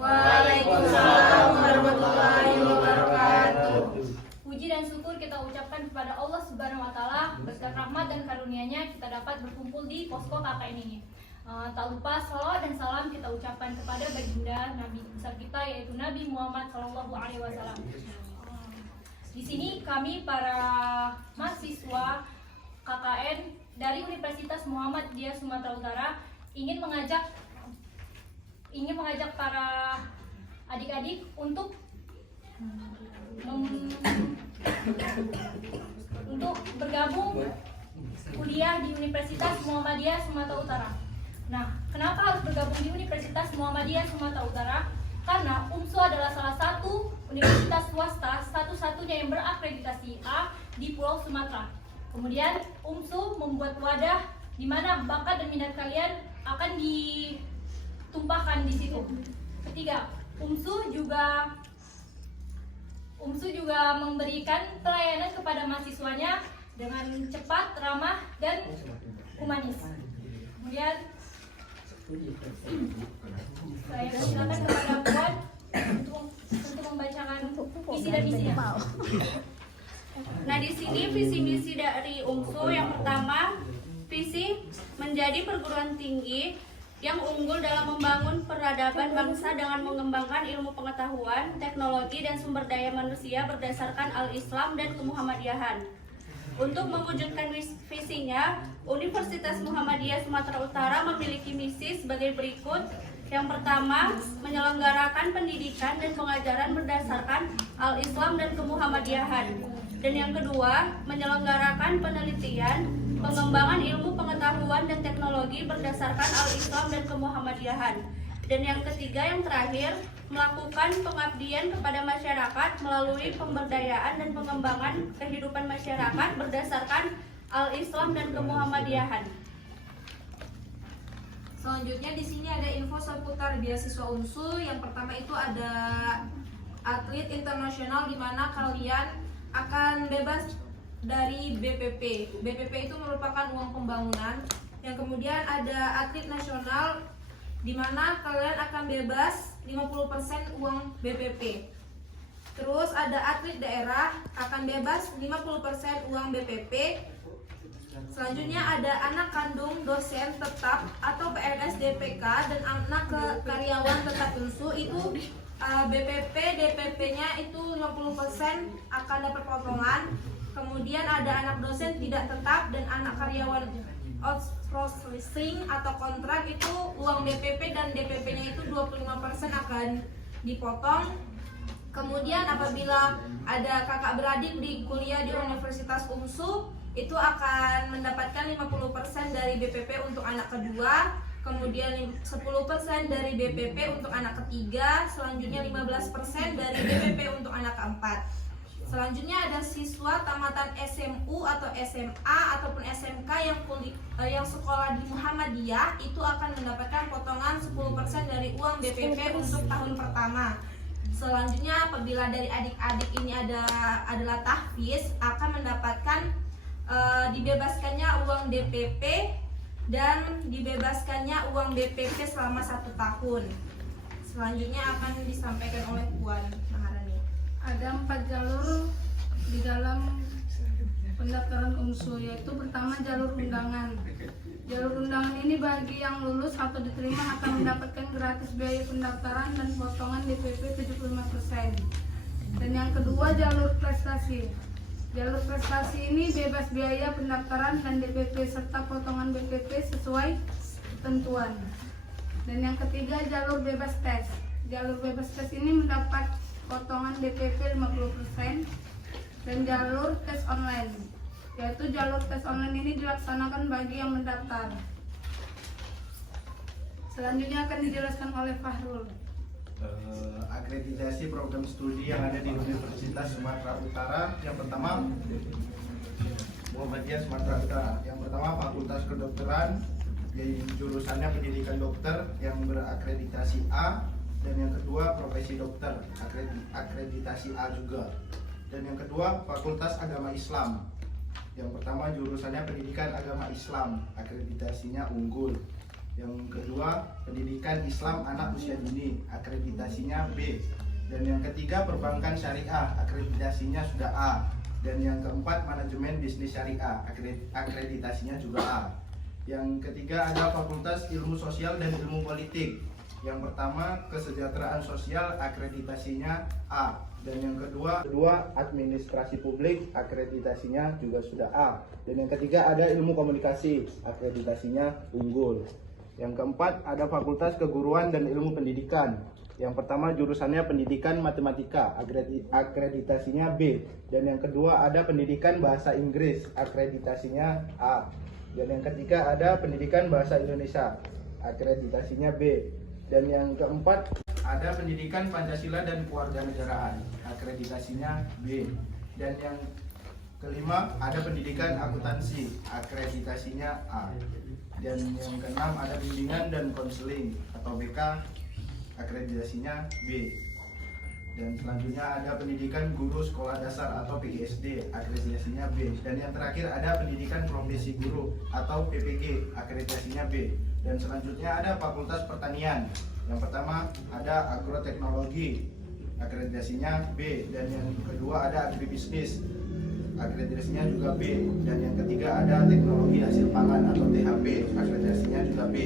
Waalaikumsalam warahmatullahi wabarakatuh. Puji dan syukur kita ucapkan kepada Allah Subhanahu wa taala, berkat rahmat dan karunia-Nya kita dapat berkumpul di posko KKN ini. Tak lupa salawat dan salam kita ucapkan kepada baginda Nabi besar kita, yaitu Nabi Muhammad SAW. Di sini kami para mahasiswa KKN dari Universitas Muhammadiyah Sumatera Utara ingin mengajak para adik-adik untuk bergabung kuliah di Universitas Muhammadiyah Sumatera Utara. Nah, kenapa harus bergabung di Universitas Muhammadiyah Sumatera Utara? Karena UMSU adalah salah satu universitas swasta satu-satunya yang berakreditasi A di Pulau Sumatera. Kemudian UMSU membuat wadah di mana bakat dan minat kalian akan ditumpahkan di situ. Ketiga, UMSU juga memberikan pelayanan kepada mahasiswanya dengan cepat, ramah, dan humanis. Kemudian saya silakan kepada Puan untuk membacakan visi dan misinya. Nah, di sini visi misi dari UMSU yang pertama, visi menjadi perguruan tinggi yang unggul dalam membangun peradaban bangsa dengan mengembangkan ilmu pengetahuan, teknologi, dan sumber daya manusia berdasarkan Al-Islam dan Kemuhammadiyahan. Untuk mewujudkan visinya, Universitas Muhammadiyah Sumatera Utara memiliki misi sebagai berikut. Yang pertama, menyelenggarakan pendidikan dan pengajaran berdasarkan Al-Islam dan Kemuhammadiyahan. Dan yang kedua, menyelenggarakan penelitian, pengembangan ilmu pengetahuan dan teknologi berdasarkan Al-Islam dan Kemuhammadiyahan. Dan yang ketiga, yang terakhir, melakukan pengabdian kepada masyarakat melalui pemberdayaan dan pengembangan kehidupan masyarakat berdasarkan Al-Islam dan Kemuhammadiyahan. Selanjutnya di sini ada info seputar beasiswa UMSU. Yang pertama itu ada atlet internasional, di mana kalian akan bebas dari BPP. BPP itu merupakan uang pembangunan. Yang kemudian ada atlet nasional, di mana kalian akan bebas 50% uang BPP. Terus ada atlet daerah, akan bebas 50% uang BPP. Selanjutnya ada anak kandung dosen tetap atau PNS DPK dan anak karyawan tetap UMSU, itu BPP DPP-nya itu 50% akan dapat potongan. Kemudian ada anak dosen tidak tetap dan anak karyawan outsourcing atau kontrak, itu uang BPP dan DPP-nya itu 25% akan dipotong. Kemudian apabila ada kakak beradik di kuliah di Universitas UMSU, itu akan mendapatkan 50% dari BPP untuk anak kedua, kemudian 10% dari BPP untuk anak ketiga, selanjutnya 15% dari BPP untuk anak keempat. Selanjutnya ada siswa tamatan SMU atau SMA ataupun SMK yang sekolah di Muhammadiyah, itu akan mendapatkan potongan 10% dari uang BPP untuk tahun pertama. Selanjutnya apabila dari adik-adik ini adalah tahfiz, akan mendapatkan dibebaskannya uang DPP dan dibebaskannya uang BPP selama 1 tahun. Selanjutnya akan disampaikan oleh Puan Maharani. Ada 4 jalur di dalam pendaftaran UMSU, yaitu pertama jalur undangan. Jalur undangan ini bagi yang lulus atau diterima akan mendapatkan gratis biaya pendaftaran dan potongan DPP 75%. Dan yang kedua jalur prestasi. Jalur prestasi ini bebas biaya pendaftaran dan DPP serta potongan BPP sesuai ketentuan. Dan yang ketiga jalur bebas tes. Jalur bebas tes ini mendapat potongan DPP 50%. Dan jalur tes online, yaitu jalur tes online ini dilaksanakan bagi yang mendaftar. Selanjutnya akan dijelaskan oleh Fahrul. Akreditasi program studi yang ada di Universitas Sumatera Utara. Yang pertama, Muhammadiyah Sumatera Utara. Yang pertama, Fakultas Kedokteran, yaitu jurusannya pendidikan dokter yang berakreditasi A. Dan yang kedua, profesi dokter, akreditasi A juga. Dan yang kedua, Fakultas Agama Islam. Yang pertama, jurusannya pendidikan agama Islam, akreditasinya unggul. Yang kedua, pendidikan Islam anak usia dini, akreditasinya B. Dan yang ketiga, perbankan syariah, akreditasinya sudah A. Dan yang keempat, manajemen bisnis syariah, akreditasinya juga A. Yang ketiga ada Fakultas Ilmu Sosial dan Ilmu Politik. Yang pertama, kesejahteraan sosial, akreditasinya A. Dan yang kedua administrasi publik, akreditasinya juga sudah A. Dan yang ketiga ada ilmu komunikasi, akreditasinya unggul. Yang keempat ada Fakultas Keguruan dan Ilmu Pendidikan. Yang pertama jurusannya pendidikan matematika, akreditasinya B. Dan yang kedua ada pendidikan bahasa Inggris, akreditasinya A. Dan yang ketiga ada pendidikan bahasa Indonesia, akreditasinya B. Dan yang keempat ada pendidikan Pancasila dan Kewarganegaraan, akreditasinya B. Dan yang kelima ada pendidikan akuntansi, akreditasinya A. Dan yang keenam ada bimbingan dan konseling atau BK, akreditasinya B. Dan selanjutnya ada pendidikan guru sekolah dasar atau PGSD, akreditasinya B. Dan yang terakhir ada pendidikan profesi guru atau PPG, akreditasinya B. Dan selanjutnya ada Fakultas Pertanian. Yang pertama ada agroteknologi, akreditasinya B. Dan yang kedua ada agribisnis, akreditasinya juga B. Dan yang ketiga ada teknologi hasil pangan atau THP, akreditasinya juga B.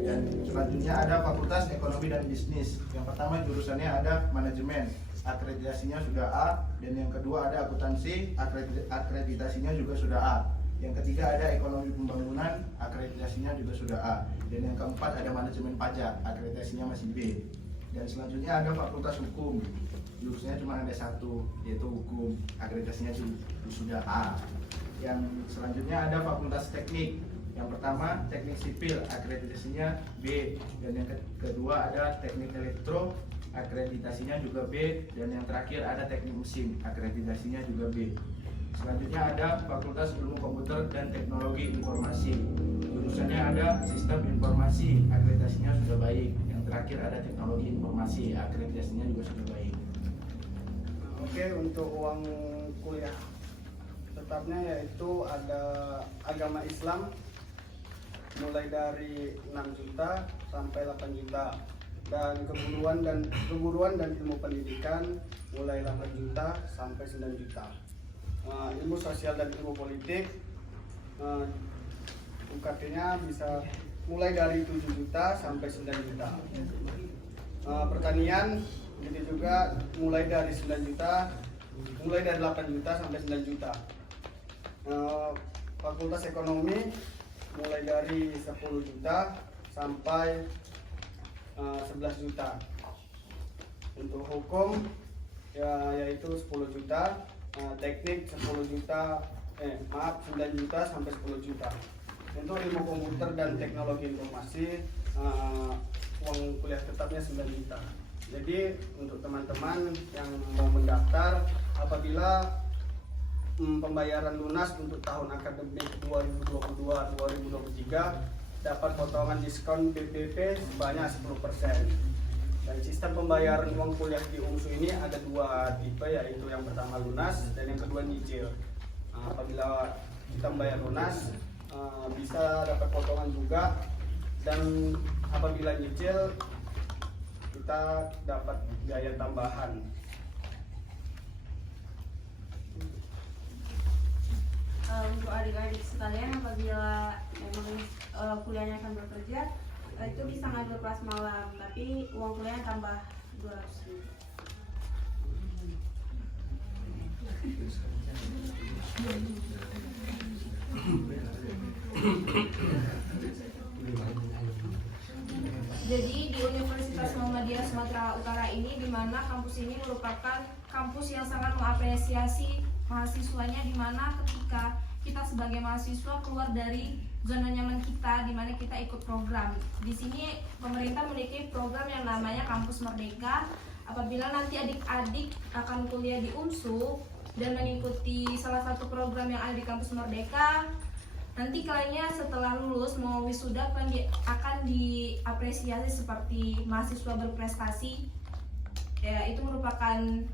Dan selanjutnya ada Fakultas Ekonomi dan Bisnis. Yang pertama jurusannya ada manajemen, akreditasinya sudah A. Dan yang kedua ada akuntansi, akreditasinya juga sudah A. Yang ketiga ada ekonomi pembangunan, akreditasinya juga sudah A. Dan yang keempat ada manajemen pajak, akreditasinya masih B. Dan selanjutnya ada Fakultas Hukum, jurusannya cuma ada satu, yaitu hukum, akreditasinya sudah A. Yang selanjutnya ada Fakultas Teknik. Yang pertama teknik sipil, akreditasinya B. Dan yang kedua ada teknik elektro, akreditasinya juga B. Dan yang terakhir ada teknik mesin, akreditasinya juga B. Selanjutnya ada Fakultas Ilmu Komputer dan Teknologi Informasi, jurusannya ada Sistem Informasi, akreditasinya sudah baik. Yang terakhir ada Teknologi Informasi, akreditasinya juga sudah baik. Oke, untuk uang kuliah tetapnya yaitu ada agama Islam mulai dari 6 juta sampai 8 juta, dan keguruan dan ilmu pendidikan mulai 8 juta sampai 9 juta. Ilmu sosial dan ilmu politik UKT-nya bisa mulai dari 7 juta sampai 9 juta. Pertanian begitu juga mulai dari 9 juta, mulai dari 8 juta sampai 9 juta. Fakultas Ekonomi mulai dari 10 juta sampai 11 juta. Untuk hukum yaitu 10 juta, teknik 9 juta sampai 10 juta. Untuk ilmu komputer dan teknologi informasi uang kuliah tetapnya 9 juta. Jadi untuk teman-teman yang mau mendaftar, apabila pembayaran lunas untuk tahun akademik 2022-2023 dapat potongan diskon BPP sebanyak 10%. Dan sistem pembayaran uang kuliah di UMSU ini ada 2 tipe, yaitu yang pertama lunas dan yang kedua nyicil. Apabila kita membayar lunas bisa dapat potongan juga, dan apabila nyicil kita dapat biaya tambahan. Untuk adik-adik sekalian, apabila memang kuliahnya akan bekerja, itu bisa ngambil kelas malam, tapi uang kuliahnya tambah 200.000. Jadi di Universitas Muhammadiyah Sumatera Utara ini, di mana kampus ini merupakan kampus yang sangat mengapresiasi mahasiswanya, di mana ketika kita sebagai mahasiswa keluar dari zona nyaman kita, di mana kita ikut program. Di sini pemerintah memiliki program yang namanya Kampus Merdeka. Apabila nanti adik-adik akan kuliah di UMSU dan mengikuti salah satu program yang ada di Kampus Merdeka, nanti kalian setelah lulus mau wisuda akan diapresiasi seperti mahasiswa berprestasi. Ya, itu merupakan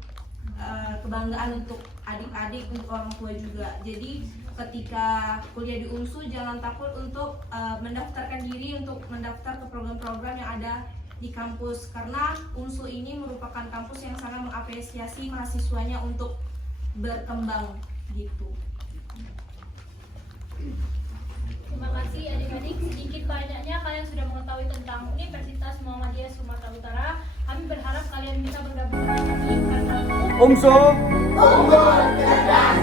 kebanggaan untuk adik-adik, untuk orang tua juga. Jadi ketika kuliah di UNSU jangan takut untuk mendaftarkan diri untuk mendaftar ke program-program yang ada di kampus, karena UNSU ini merupakan kampus yang sangat mengapresiasi mahasiswanya untuk berkembang gitu. Terima kasih adik-adik, sedikit banyaknya kalian sudah mengetahui tentang Universitas Muhammadiyah Sumatera Utara. Kami berharap kalian bisa bergabung dengan kami karena UMSU Unggul, cerdas,